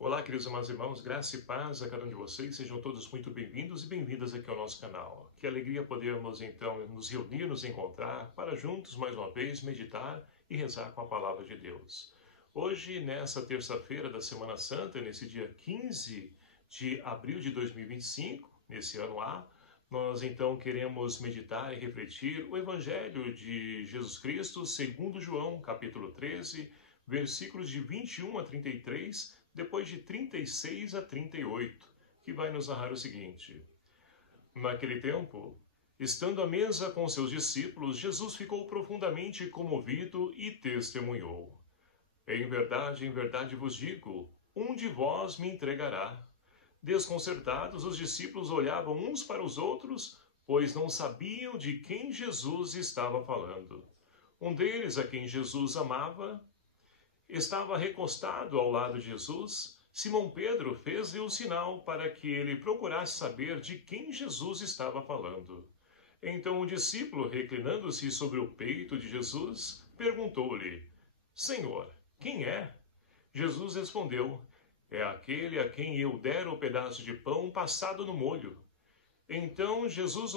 Olá, queridos amados irmãos, graça e paz a cada um de vocês, sejam todos muito bem-vindos e bem-vindas aqui ao nosso canal. Que alegria podermos então nos reunir, nos encontrar, para juntos mais uma vez meditar e rezar com a palavra de Deus. Hoje, nessa terça-feira da Semana Santa, nesse dia 15 de abril de 2025, nesse ano A, nós então queremos meditar e refletir o Evangelho de Jesus Cristo, segundo João, capítulo 13, versículos de 21 a 33, depois de 36 a 38, que vai nos narrar o seguinte. Naquele tempo, estando à mesa com seus discípulos, Jesus ficou profundamente comovido e testemunhou. Em verdade vos digo, um de vós me entregará. Desconcertados, os discípulos olhavam uns para os outros, pois não sabiam de quem Jesus estava falando. Um deles, a quem Jesus amava, estava recostado ao lado de Jesus. Simão Pedro fez-lhe um sinal para que ele procurasse saber de quem Jesus estava falando. Então o discípulo, reclinando-se sobre o peito de Jesus, perguntou-lhe: Senhor, quem é? Jesus respondeu: É aquele a quem eu der o pedaço de pão passado no molho. Então Jesus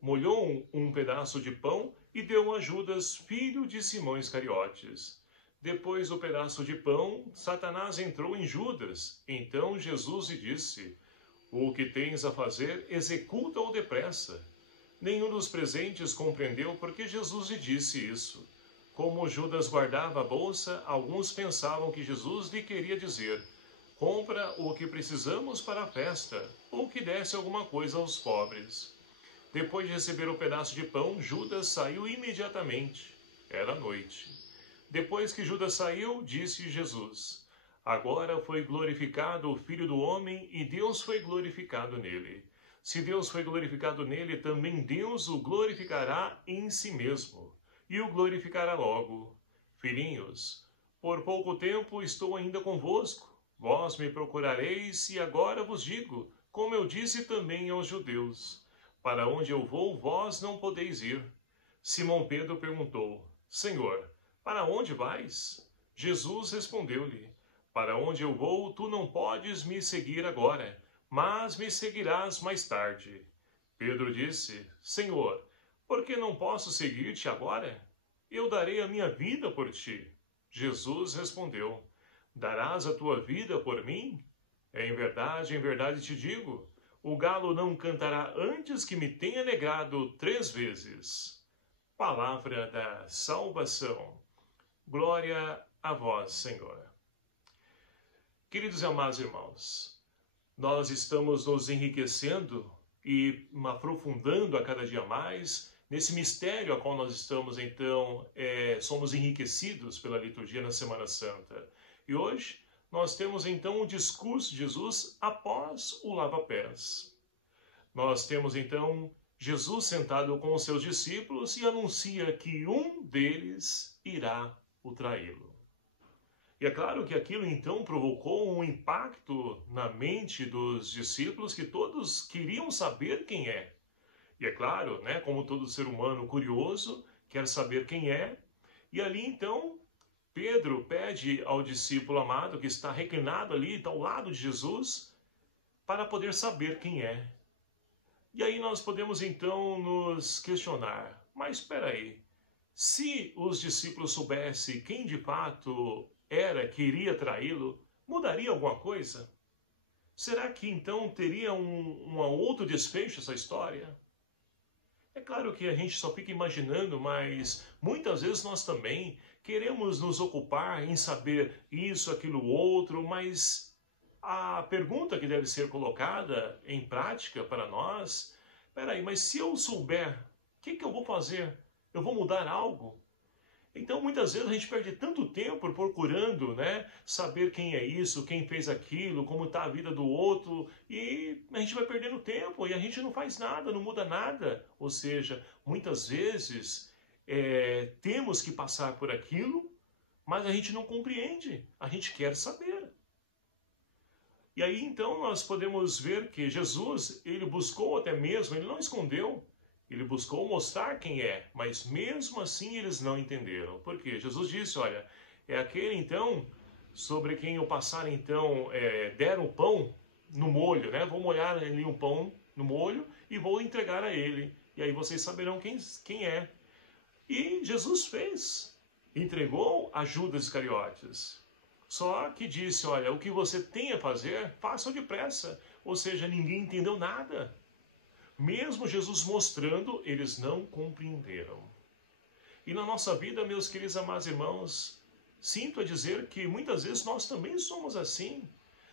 molhou um pedaço de pão e deu a Judas, filho de Simão Iscariotes. Depois do pedaço de pão, Satanás entrou em Judas. Então Jesus lhe disse: O que tens a fazer, executa-o depressa. Nenhum dos presentes compreendeu porque Jesus lhe disse isso. Como Judas guardava a bolsa, alguns pensavam que Jesus lhe queria dizer: Compra o que precisamos para a festa, ou que desse alguma coisa aos pobres. Depois de receber o pedaço de pão, Judas saiu imediatamente. Era noite. Depois que Judas saiu, disse Jesus: Agora foi glorificado o Filho do Homem e Deus foi glorificado nele. Se Deus foi glorificado nele, também Deus o glorificará em si mesmo e o glorificará logo. Filhinhos, por pouco tempo estou ainda convosco. Vós me procurareis e agora vos digo, como eu disse também aos judeus: Para onde eu vou, vós não podeis ir. Simão Pedro perguntou: Senhor, para onde vais? Jesus respondeu-lhe: Para onde eu vou, tu não podes me seguir agora, mas me seguirás mais tarde. Pedro disse: Senhor, por que não posso seguir-te agora? Eu darei a minha vida por ti. Jesus respondeu: Darás a tua vida por mim? Em verdade te digo, o galo não cantará antes que me tenha negado 3 vezes. Palavra da salvação. Glória a vós, Senhor. Queridos e amados irmãos, nós estamos nos enriquecendo e aprofundando a cada dia mais nesse mistério a qual nós estamos, então, somos enriquecidos pela liturgia na Semana Santa. E hoje nós temos, então, o discurso de Jesus após o lava-pés. Nós temos, então, Jesus sentado com os seus discípulos e anuncia que um deles irá o traí-lo. E é claro que aquilo então provocou um impacto na mente dos discípulos, que todos queriam saber quem é. E é claro, né, como todo ser humano curioso, quer saber quem é. E ali então Pedro pede ao discípulo amado, que está reclinado ali, está ao lado de Jesus, para poder saber quem é. E aí nós podemos então nos questionar: mas espera aí, se os discípulos soubessem quem de fato era que iria traí-lo, mudaria alguma coisa? Será que então teria um outro desfecho essa história? É claro que a gente só fica imaginando, mas muitas vezes nós também queremos nos ocupar em saber isso, aquilo, outro, mas a pergunta que deve ser colocada em prática para nós: peraí, mas se eu souber, o que eu vou fazer? Eu vou mudar algo? Então, muitas vezes a gente perde tanto tempo procurando, né, saber quem é isso, quem fez aquilo, como está a vida do outro, e a gente vai perdendo tempo e a gente não faz nada, não muda nada. Ou seja, muitas vezes temos que passar por aquilo, mas a gente não compreende, a gente quer saber. E aí então nós podemos ver que Jesus, ele buscou até mesmo, ele não escondeu, ele buscou mostrar quem é, mas mesmo assim eles não entenderam. Por quê? Jesus disse: olha, é aquele então sobre quem ao passar então deram o pão no molho, né? Vou molhar ali um pão no molho e vou entregar a ele. E aí vocês saberão quem é. E Jesus fez. Entregou a Judas Iscariotes. Só que disse, olha, o que você tem a fazer, faça depressa. Ou seja, ninguém entendeu nada. Mesmo Jesus mostrando, eles não compreenderam. E na nossa vida, meus queridos amados irmãos, sinto a dizer que muitas vezes nós também somos assim.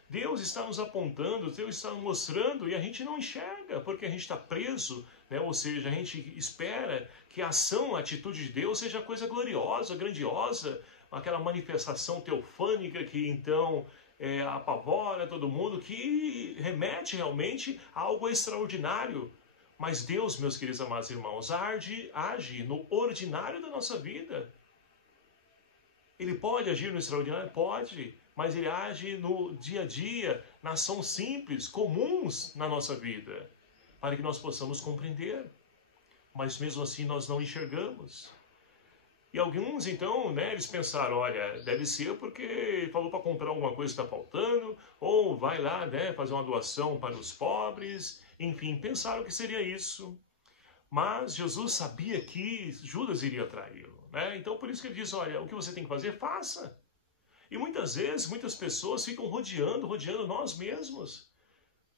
Deus está nos apontando, Deus está nos mostrando e a gente não enxerga, porque a gente está preso, né? Ou seja, a gente espera que a ação, a atitude de Deus seja coisa gloriosa, grandiosa, aquela manifestação teofânica que então apavora todo mundo, que remete realmente a algo extraordinário. Mas Deus, meus queridos amados irmãos, age no ordinário da nossa vida. Ele pode agir no extraordinário? Pode. Mas ele age no dia a dia, na ação simples, comuns na nossa vida, para que nós possamos compreender. Mas mesmo assim nós não enxergamos. E alguns então, né, eles pensaram, olha, deve ser porque ele falou para comprar alguma coisa que está faltando, ou vai lá, né, fazer uma doação para os pobres, enfim, pensaram que seria isso. Mas Jesus sabia que Judas iria traí-lo, né? Então por isso que ele diz, olha, o que você tem que fazer, faça. E muitas vezes, muitas pessoas ficam rodeando nós mesmos.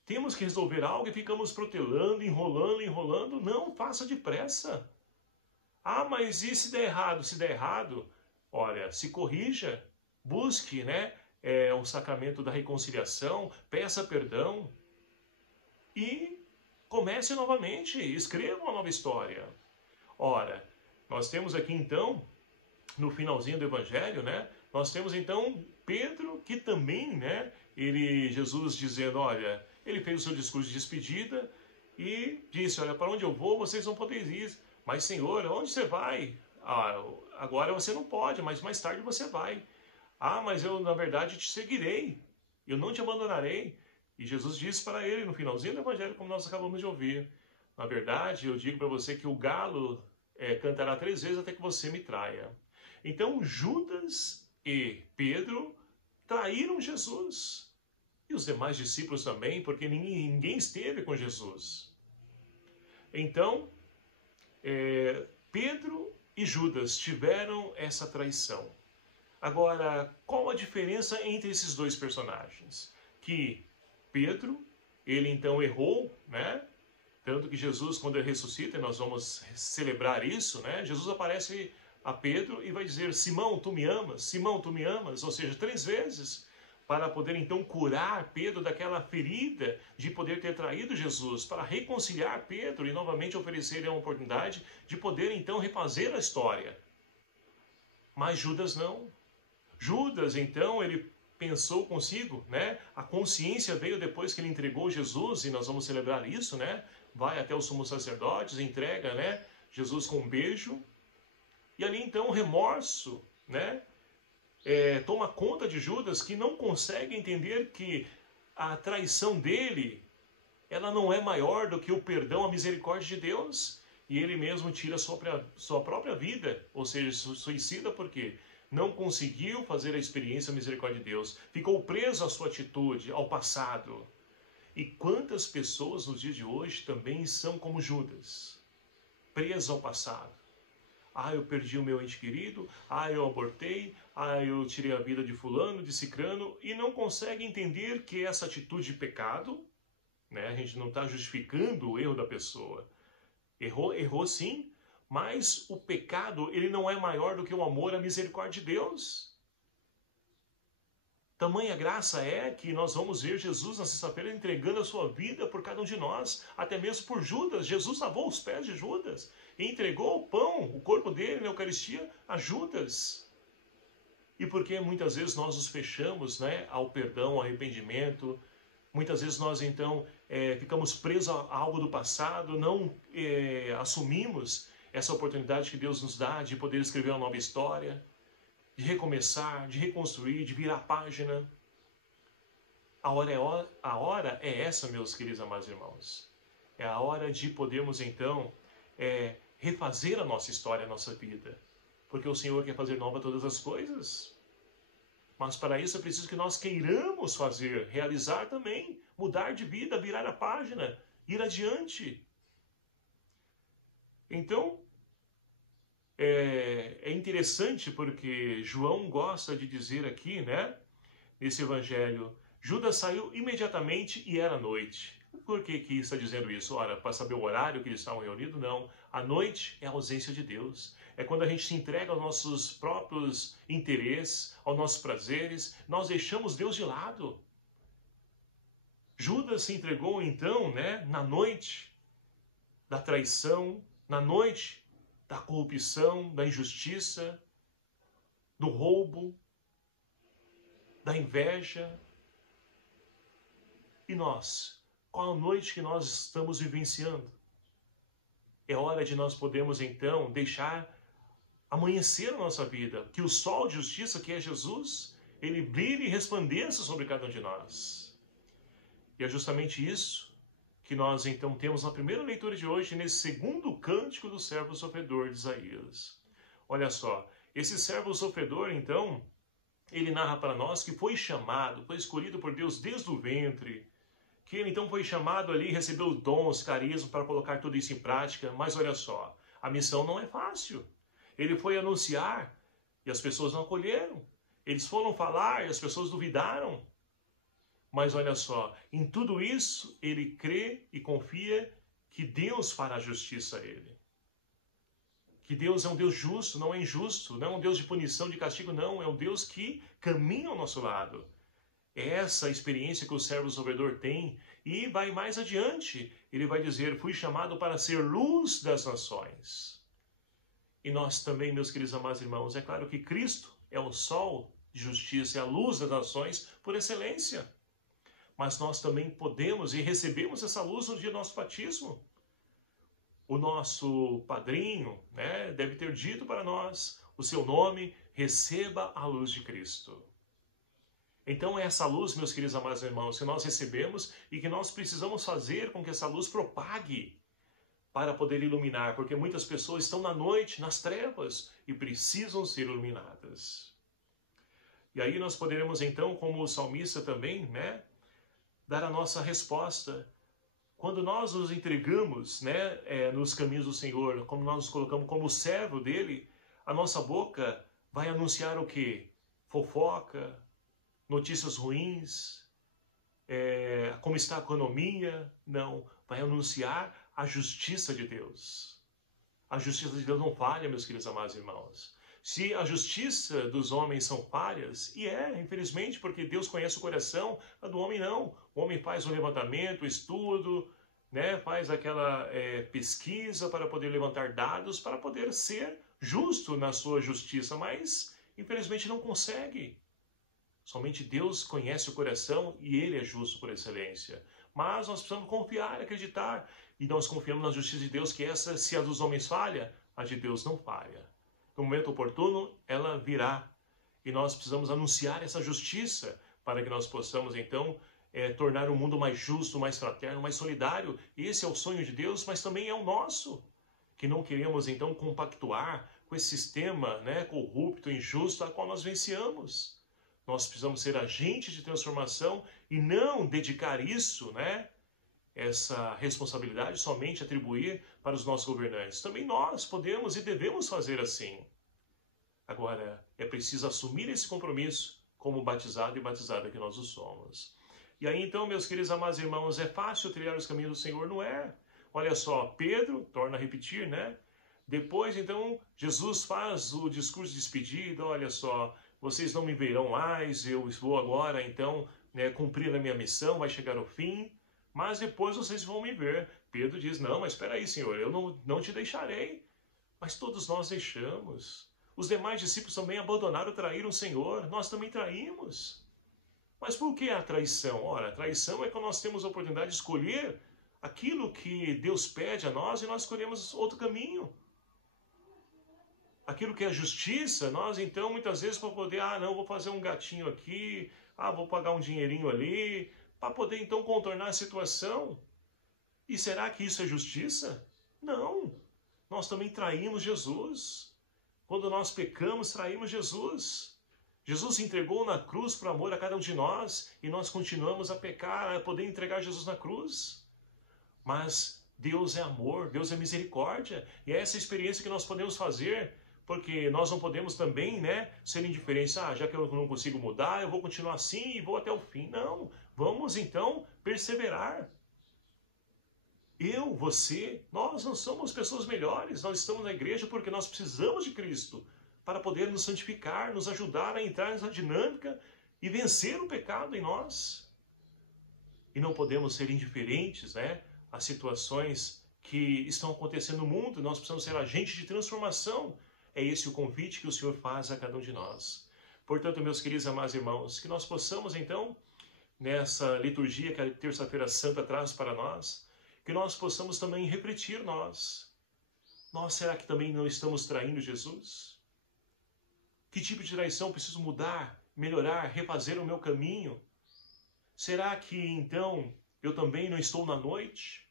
Temos que resolver algo e ficamos protelando, enrolando. Não, faça depressa. Ah, mas e se der errado? Se der errado, olha, se corrija, busque, né, o sacramento da reconciliação, peça perdão e comece novamente, escreva uma nova história. Ora, nós temos aqui então, no finalzinho do Evangelho, né, nós temos então Pedro, que também, né, Jesus dizendo, olha, ele fez o seu discurso de despedida e disse, olha, para onde eu vou, vocês não podem ir. Mas, Senhor, onde você vai? Ah, agora você não pode, mas mais tarde você vai. Ah, mas eu, na verdade, te seguirei. Eu não te abandonarei. E Jesus disse para ele, no finalzinho do Evangelho, como nós acabamos de ouvir, na verdade, eu digo para você que o galo cantará 3 vezes até que você me traia. Então, Judas e Pedro traíram Jesus. E os demais discípulos também, porque ninguém esteve com Jesus. Então, Pedro e Judas tiveram essa traição. Agora, qual a diferença entre esses dois personagens? Que Pedro, ele então errou, né? Tanto que Jesus, quando ele ressuscita, e nós vamos celebrar isso, né? Jesus aparece a Pedro e vai dizer, Simão, tu me amas? Simão, tu me amas? Ou seja, 3 vezes, para poder então curar Pedro daquela ferida de poder ter traído Jesus, para reconciliar Pedro e novamente oferecer a oportunidade de poder então refazer a história. Mas Judas não. Judas então, ele pensou consigo, né? A consciência veio depois que ele entregou Jesus, e nós vamos celebrar isso, né? Vai até os sumos sacerdotes, entrega, né, Jesus com um beijo, e ali então o remorso, né, toma conta de Judas, que não consegue entender que a traição dele, ela não é maior do que o perdão, a misericórdia de Deus, e ele mesmo tira sua própria vida, ou seja, suicida porque não conseguiu fazer a experiência da misericórdia de Deus, ficou preso à sua atitude, ao passado. E quantas pessoas nos dias de hoje também são como Judas, presas ao passado. Ah, eu perdi o meu ente querido, ah, eu abortei, ah, eu tirei a vida de fulano, de cicrano, e não consegue entender que essa atitude de pecado, né, a gente não está justificando o erro da pessoa. Errou sim, mas o pecado, ele não é maior do que o amor, a misericórdia de Deus. Tamanha graça é que nós vamos ver Jesus na sexta-feira entregando a sua vida por cada um de nós, até mesmo por Judas. Jesus lavou os pés de Judas e entregou o pão, o corpo dele na Eucaristia, a Judas. E porque muitas vezes nós nos fechamos, né, ao perdão, ao arrependimento, muitas vezes nós então ficamos presos a algo do passado, não assumimos essa oportunidade que Deus nos dá de poder escrever uma nova história, de recomeçar, de reconstruir, de virar a página. A hora é essa, meus queridos amados irmãos. É a hora de podermos, então, refazer a nossa história, a nossa vida. Porque o Senhor quer fazer nova todas as coisas. Mas para isso é preciso que nós queiramos fazer, realizar também, mudar de vida, virar a página, ir adiante. Então, é interessante porque João gosta de dizer aqui, né, nesse evangelho, Judas saiu imediatamente e era noite. Por que está dizendo isso? Ora, para saber o horário que eles estavam reunidos? Não. A noite é a ausência de Deus. É quando a gente se entrega aos nossos próprios interesses, aos nossos prazeres, nós deixamos Deus de lado. Judas se entregou então, né, na noite da traição, na noite da corrupção, da injustiça, do roubo, da inveja. E nós? Qual a noite que nós estamos vivenciando? É hora de nós podermos então deixar amanhecer a nossa vida, que o sol de justiça, que é Jesus, ele brilhe e resplandeça sobre cada um de nós. E é justamente isso que nós então temos na primeira leitura de hoje, nesse segundo cântico do servo sofredor de Isaías. Olha só, esse servo sofredor então, ele narra para nós que foi chamado, foi escolhido por Deus desde o ventre, que ele então foi chamado ali, recebeu os dons, carisma para colocar tudo isso em prática. Mas olha só, a missão não é fácil. Ele foi anunciar e as pessoas não acolheram. Eles foram falar e as pessoas duvidaram. Mas olha só, em tudo isso ele crê e confia que Deus fará justiça a ele. Que Deus é um Deus justo, não é injusto, não é um Deus de punição, de castigo, não. É um Deus que caminha ao nosso lado. É essa experiência que o servo sofredor tem e vai mais adiante. Ele vai dizer, fui chamado para ser luz das nações. E nós também, meus queridos amados irmãos, é claro que Cristo é o sol de justiça, é a luz das nações por excelência. Mas nós também podemos e recebemos essa luz no dia do nosso batismo. O nosso padrinho, né, deve ter dito para nós o seu nome, receba a luz de Cristo. Então é essa luz, meus queridos amados irmãos, que nós recebemos e que nós precisamos fazer com que essa luz propague para poder iluminar, porque muitas pessoas estão na noite, nas trevas, e precisam ser iluminadas. E aí nós poderemos então, como o salmista também, né, dar a nossa resposta. Quando nós nos entregamos, né, nos caminhos do Senhor, como nós nos colocamos como servo dele, a nossa boca vai anunciar o quê? Fofoca, notícias ruins, como está a economia? Não, vai anunciar a justiça de Deus. A justiça de Deus não falha, meus queridos amados irmãos. Se a justiça dos homens são falhas, e infelizmente, porque Deus conhece o coração, a do homem não. O homem faz um levantamento, estudo, né, faz aquela pesquisa para poder levantar dados, para poder ser justo na sua justiça, mas infelizmente não consegue. Somente Deus conhece o coração e Ele é justo por excelência. Mas nós precisamos confiar, acreditar. E nós confiamos na justiça de Deus, que essa, se a dos homens falha, a de Deus não falha. No momento oportuno, ela virá. E nós precisamos anunciar essa justiça para que nós possamos, então, tornar o mundo mais justo, mais fraterno, mais solidário. Esse é o sonho de Deus, mas também é o nosso. Que não queremos, então, compactuar com esse sistema, né, corrupto, injusto, a qual nós venciamos. Nós precisamos ser agentes de transformação e não dedicar isso, né, essa responsabilidade somente atribuir para os nossos governantes. Também nós podemos e devemos fazer assim. Agora, é preciso assumir esse compromisso como batizado e batizada que nós o somos. E aí então, meus queridos amados irmãos, é fácil trilhar os caminhos do Senhor? Não é. Olha só, Pedro, torna a repetir, né? Depois, então, Jesus faz o discurso de despedida, olha só, vocês não me verão mais, eu vou agora, então, cumprir a minha missão, vai chegar ao fim, mas depois vocês vão me ver. Pedro diz, não, mas espera aí, Senhor, eu não te deixarei. Mas todos nós deixamos. Os demais discípulos também abandonaram, traíram o Senhor, nós também traímos. Mas por que a traição? Ora, a traição é quando nós temos a oportunidade de escolher aquilo que Deus pede a nós e nós escolhemos outro caminho. Aquilo que é justiça, nós então muitas vezes para poder, não, vou fazer um gatinho aqui, vou pagar um dinheirinho ali, para poder então contornar a situação. E será que isso é justiça? Não. Nós também traímos Jesus. Quando nós pecamos, traímos Jesus. Jesus se entregou na cruz por amor a cada um de nós e nós continuamos a pecar, a poder entregar Jesus na cruz. Mas Deus é amor, Deus é misericórdia, e é essa experiência que nós podemos fazer, porque nós não podemos também, ser indiferentes. Já que eu não consigo mudar, eu vou continuar assim e vou até o fim. Não, vamos então perseverar. Eu, você, nós não somos pessoas melhores, nós estamos na igreja porque nós precisamos de Cristo para poder nos santificar, nos ajudar a entrar nessa dinâmica e vencer o pecado em nós. E não podemos ser indiferentes, às situações que estão acontecendo no mundo. Nós precisamos ser agentes de transformação. É esse o convite que o Senhor faz a cada um de nós. Portanto, meus queridos amados irmãos, que nós possamos então, nessa liturgia que a Terça-feira Santa traz para nós, que nós possamos também refletir nós, será que também não estamos traindo Jesus? Que tipo de traição preciso mudar, melhorar, refazer o meu caminho? Será que então eu também não estou na noite?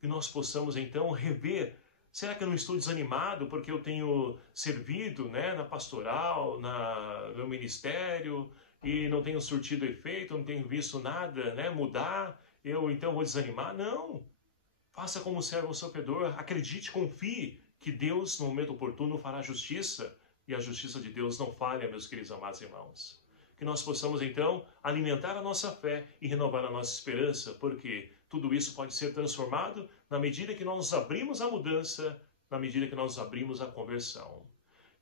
Que nós possamos então rever. Será que eu não estou desanimado porque eu tenho servido na pastoral, no ministério, e não tenho surtido efeito, não tenho visto nada mudar? Eu então vou desanimar? Não! Faça como servo sofredor, acredite, confie que Deus no momento oportuno fará justiça, e a justiça de Deus não falha, meus queridos amados irmãos. Que nós possamos então alimentar a nossa fé e renovar a nossa esperança, porque tudo isso pode ser transformado na medida que nós nos abrimos à mudança, na medida que nós nos abrimos à conversão.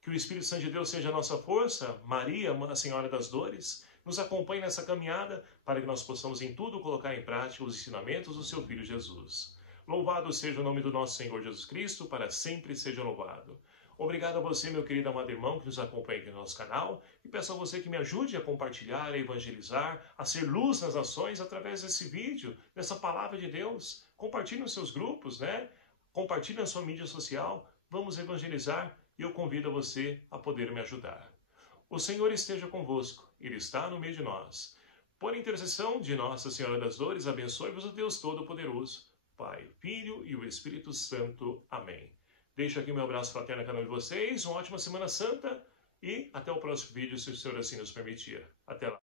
Que o Espírito Santo de Deus seja a nossa força, Maria, a Senhora das Dores, nos acompanhe nessa caminhada para que nós possamos em tudo colocar em prática os ensinamentos do seu Filho Jesus. Louvado seja o nome do nosso Senhor Jesus Cristo, para sempre seja louvado. Obrigado a você, meu querido amado irmão, que nos acompanha aqui no nosso canal, e peço a você que me ajude a compartilhar, a evangelizar, a ser luz nas nações através desse vídeo, dessa palavra de Deus. Compartilhe nos seus grupos, Compartilhe na sua mídia social, vamos evangelizar, e eu convido a você a poder me ajudar. O Senhor esteja convosco, Ele está no meio de nós. Por intercessão de Nossa Senhora das Dores, abençoe-vos o Deus Todo-Poderoso, Pai, Filho e o Espírito Santo. Amém. Deixo aqui meu abraço fraterno a cada um de vocês, uma ótima Semana Santa e até o próximo vídeo, se o Senhor assim nos permitir. Até lá.